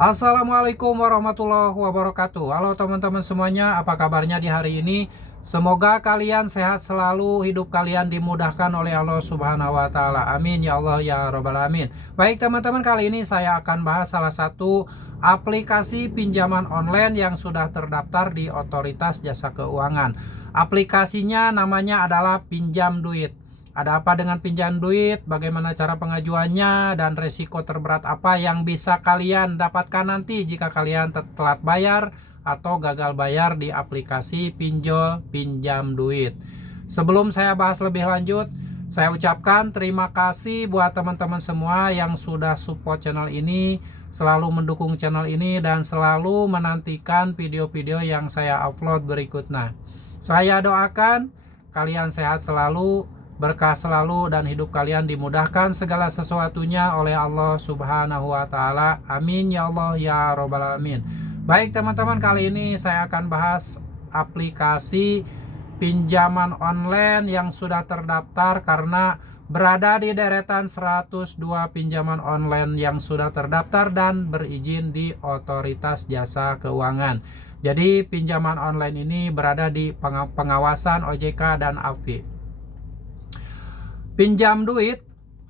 Assalamualaikum warahmatullahi wabarakatuh. Halo teman-teman semuanya, apa kabarnya di hari ini? Semoga kalian sehat selalu, hidup kalian dimudahkan oleh Allah Subhanahu wa taala. Amin ya Allah ya rabbal alamin. Baik teman-teman, kali ini saya akan bahas salah satu aplikasi pinjaman online yang sudah terdaftar di Otoritas Jasa Keuangan. Aplikasinya namanya adalah Pinjam Duit. Ada apa dengan pinjam duit, bagaimana cara pengajuannya, dan resiko terberat apa yang bisa kalian dapatkan nanti jika kalian telat bayar atau gagal bayar di aplikasi pinjol pinjam duit. Sebelum saya bahas lebih lanjut, saya ucapkan terima kasih buat teman-teman semua yang sudah support channel ini, selalu mendukung channel ini, dan selalu menantikan video-video yang saya upload berikutnya. Saya doakan kalian sehat selalu, berkah selalu, dan hidup kalian dimudahkan segala sesuatunya oleh Allah Subhanahu wa taala. Amin ya Allah ya rabbal alamin. Baik teman-teman, kali ini saya akan bahas aplikasi pinjaman online yang sudah terdaftar karena berada di deretan 102 pinjaman online yang sudah terdaftar dan berizin di Otoritas Jasa Keuangan. Jadi pinjaman online ini berada di pengawasan OJK dan AFI. Pinjam duit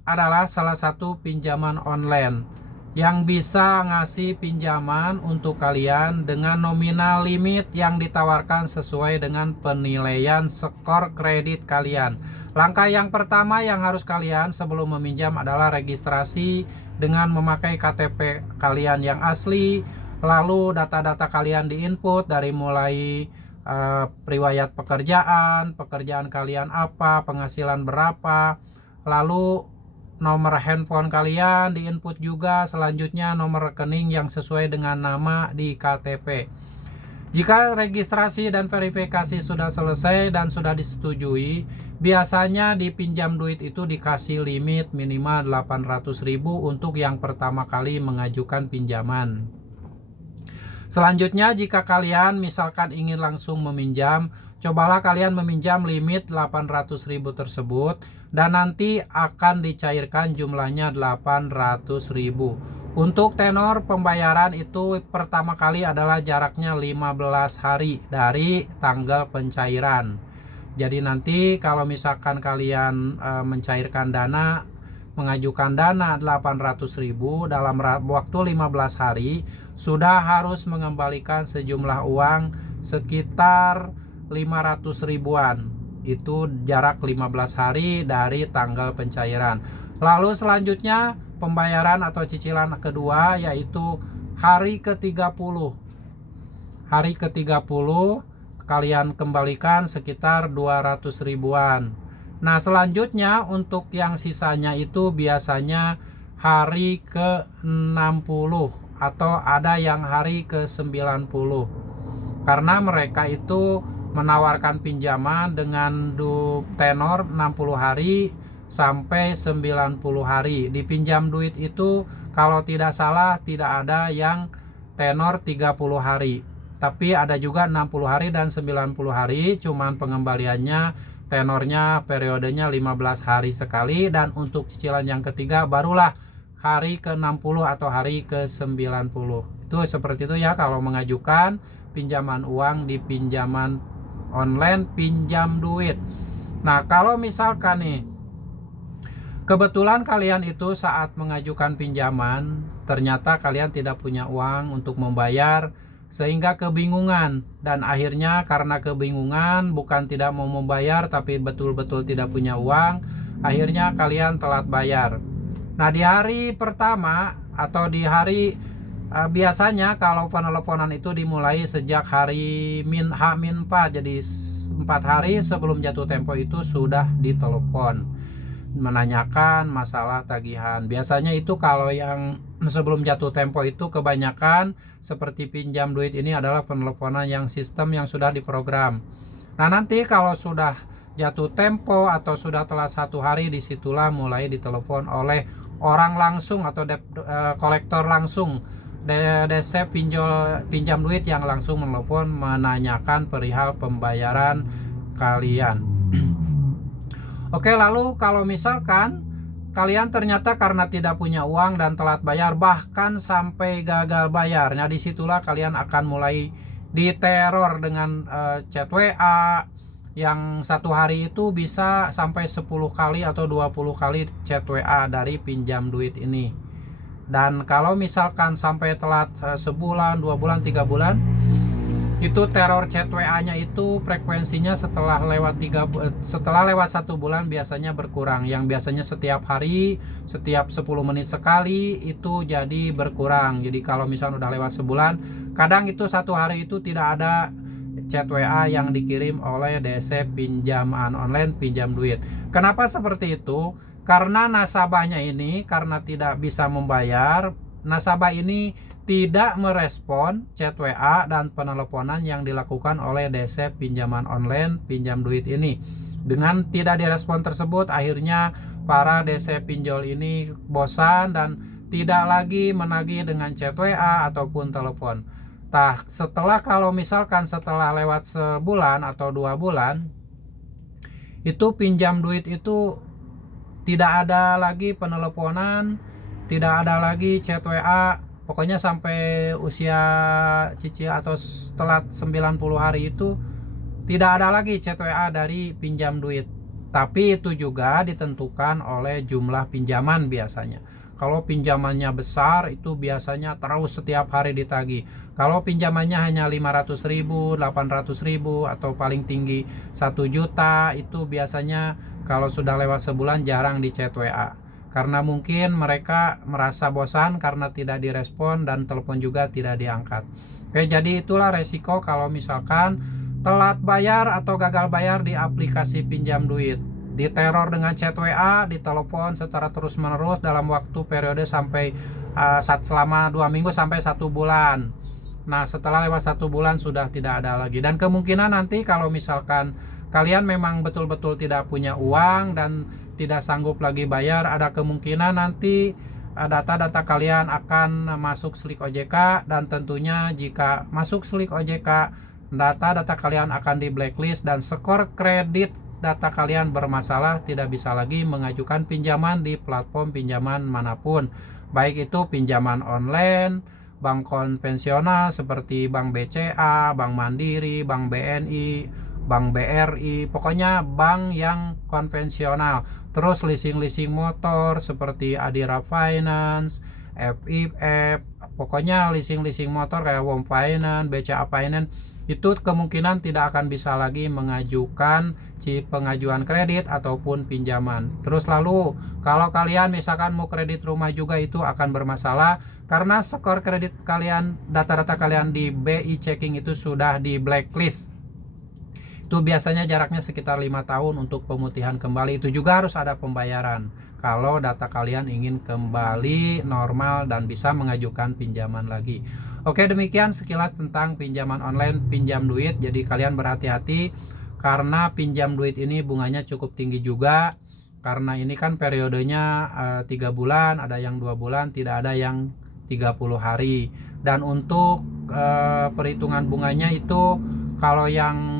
adalah salah satu pinjaman online yang bisa ngasih pinjaman untuk kalian dengan nominal limit yang ditawarkan sesuai dengan penilaian skor kredit kalian. Langkah yang pertama yang harus kalian sebelum meminjam adalah registrasi dengan memakai KTP kalian yang asli, lalu data-data kalian diinput dari mulai riwayat pekerjaan kalian apa, penghasilan berapa, lalu nomor handphone kalian diinput juga, selanjutnya nomor rekening yang sesuai dengan nama di KTP. Jika registrasi dan verifikasi sudah selesai dan sudah disetujui, biasanya di pinjam duit itu dikasih limit minimal 800.000 untuk yang pertama kali mengajukan pinjaman. Selanjutnya, jika kalian misalkan ingin langsung meminjam, cobalah kalian meminjam limit 800.000 tersebut dan nanti akan dicairkan jumlahnya 800.000. Untuk tenor pembayaran itu pertama kali adalah jaraknya 15 hari dari tanggal pencairan. Jadi nanti kalau misalkan kalian mencairkan dana, mengajukan dana 800.000 dalam waktu 15 hari, sudah harus mengembalikan sejumlah uang sekitar 500 ribuan. Itu jarak 15 hari dari tanggal pencairan. Lalu selanjutnya pembayaran atau cicilan kedua yaitu hari ke-30. Hari ke-30 kalian kembalikan sekitar 200 ribuan. Nah, selanjutnya untuk yang sisanya itu biasanya hari ke-60 atau ada yang hari ke-90. Karena mereka itu menawarkan pinjaman dengan tenor 60 hari sampai 90 hari. Di pinjam duit itu kalau tidak salah tidak ada yang tenor 30 hari. Tapi ada juga 60 hari dan 90 hari, cuman pengembaliannya tenornya periodenya 15 hari sekali, dan untuk cicilan yang ketiga barulah hari ke-60 atau hari ke-90. Itu seperti itu ya kalau mengajukan pinjaman uang di pinjaman online pinjam duit. Nah, kalau misalkan nih kebetulan kalian itu saat mengajukan pinjaman ternyata kalian tidak punya uang untuk membayar sehingga kebingungan, dan akhirnya karena kebingungan bukan tidak mau membayar tapi betul-betul tidak punya uang, akhirnya kalian telat bayar. Nah, di hari pertama atau di hari biasanya kalau penelponan itu dimulai sejak hari H-4, jadi 4 hari sebelum jatuh tempo itu sudah ditelepon menanyakan masalah tagihan. Biasanya itu kalau yang sebelum jatuh tempo itu kebanyakan seperti pinjam duit ini adalah penelponan yang sistem yang sudah diprogram. Nah, nanti kalau sudah jatuh tempo atau sudah telat 1 hari, disitulah mulai ditelepon oleh orang langsung atau kolektor langsung, DC pinjam duit yang langsung menelepon menanyakan perihal pembayaran kalian. Oke, lalu kalau misalkan kalian ternyata karena tidak punya uang dan telat bayar, bahkan sampai gagal bayar, nah disitulah kalian akan mulai diteror dengan chat WA yang satu hari itu bisa sampai 10 kali atau 20 kali chat WA dari pinjam duit ini. Dan kalau misalkan sampai telat sebulan, 2 bulan, 3 bulan, itu teror chat WA-nya itu frekuensinya setelah lewat 1 bulan biasanya berkurang. Yang biasanya setiap hari, setiap 10 menit sekali, itu jadi berkurang. Jadi kalau misalnya udah lewat sebulan, kadang itu satu hari itu tidak ada chat WA yang dikirim oleh DC pinjaman online, pinjam duit. Kenapa seperti itu? Karena nasabahnya ini karena tidak bisa membayar, nasabah ini tidak merespon chat WA dan penelponan yang dilakukan oleh DC pinjaman online, pinjam duit ini. Dengan tidak direspon tersebut, akhirnya para DC pinjol ini bosan dan tidak lagi menagih dengan chat WA ataupun telepon. Setelah kalau misalkan setelah lewat sebulan atau 2 bulan, itu pinjam duit itu tidak ada lagi penelponan, tidak ada lagi chat WA. Pokoknya sampai usia cicil atau setelah 90 hari itu tidak ada lagi chat WA dari pinjam duit. Tapi itu juga ditentukan oleh jumlah pinjaman biasanya. Kalau pinjamannya besar itu biasanya terus setiap hari ditagih. Kalau pinjamannya hanya 500.000, 800.000 atau paling tinggi 1 juta, itu biasanya kalau sudah lewat sebulan jarang di chat WA. Karena mungkin mereka merasa bosan karena tidak direspon dan telepon juga tidak diangkat. Oke, jadi itulah resiko kalau misalkan telat bayar atau gagal bayar di aplikasi pinjam duit. Diteror dengan chat WA, ditelepon secara terus menerus dalam waktu periode sampai selama 2 minggu sampai 1 bulan. Nah, setelah lewat 1 bulan sudah tidak ada lagi. Dan kemungkinan nanti kalau misalkan kalian memang betul-betul tidak punya uang dan tidak sanggup lagi bayar, ada kemungkinan nanti data-data kalian akan masuk Slik OJK, dan tentunya jika masuk Slik OJK, data-data kalian akan di blacklist dan skor kredit data kalian bermasalah, tidak bisa lagi mengajukan pinjaman di platform pinjaman manapun, baik itu pinjaman online, bank konvensional seperti Bank BCA, Bank Mandiri, Bank BNI, Bank BRI, pokoknya bank yang konvensional. Terus leasing motor seperti Adira Finance, FIF, pokoknya leasing motor kayak Home Finance, BCA Finance, itu kemungkinan tidak akan bisa lagi mengajukan pengajuan kredit ataupun pinjaman. Terus lalu kalau kalian misalkan mau kredit rumah juga, itu akan bermasalah karena skor kredit kalian, data-data kalian di BI checking itu sudah di blacklist. Itu biasanya jaraknya sekitar 5 tahun untuk pemutihan kembali. Itu juga harus ada pembayaran kalau data kalian ingin kembali normal dan bisa mengajukan pinjaman lagi. Oke, demikian sekilas tentang pinjaman online, pinjam duit. Jadi kalian berhati-hati karena pinjam duit ini bunganya cukup tinggi juga. Karena ini kan periodenya 3 bulan, ada yang 2 bulan, tidak ada yang 30 hari. Dan untuk perhitungan bunganya itu kalau yang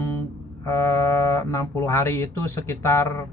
60 hari itu sekitar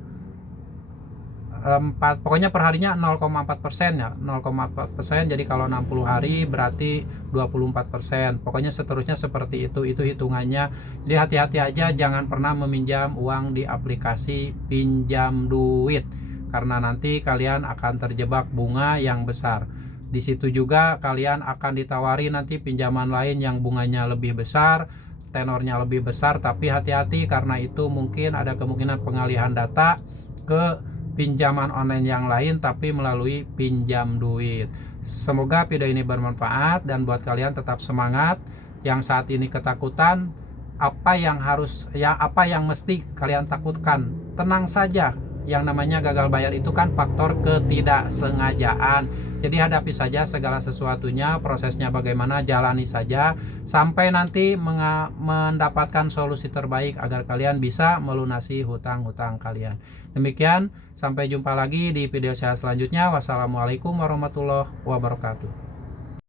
4, pokoknya perharinya 0,4% ya, 0,4%. Jadi kalau 60 hari berarti 24%. Pokoknya seterusnya seperti itu hitungannya. Jadi hati-hati aja, jangan pernah meminjam uang di aplikasi pinjam duit karena nanti kalian akan terjebak bunga yang besar. Di situ juga kalian akan ditawari nanti pinjaman lain yang bunganya lebih besar, tenornya lebih besar, tapi hati-hati karena itu mungkin ada kemungkinan pengalihan data ke pinjaman online yang lain tapi melalui pinjam duit. Semoga video ini bermanfaat dan buat kalian tetap semangat. Yang saat ini ketakutan, apa yang mesti kalian takutkan? Tenang saja. Yang namanya gagal bayar itu kan faktor ketidaksengajaan. Jadi hadapi saja segala sesuatunya, prosesnya bagaimana, jalani saja sampai nanti mendapatkan solusi terbaik agar kalian bisa melunasi hutang-hutang kalian. Demikian, sampai jumpa lagi di video saya selanjutnya. Wassalamualaikum warahmatullahi wabarakatuh.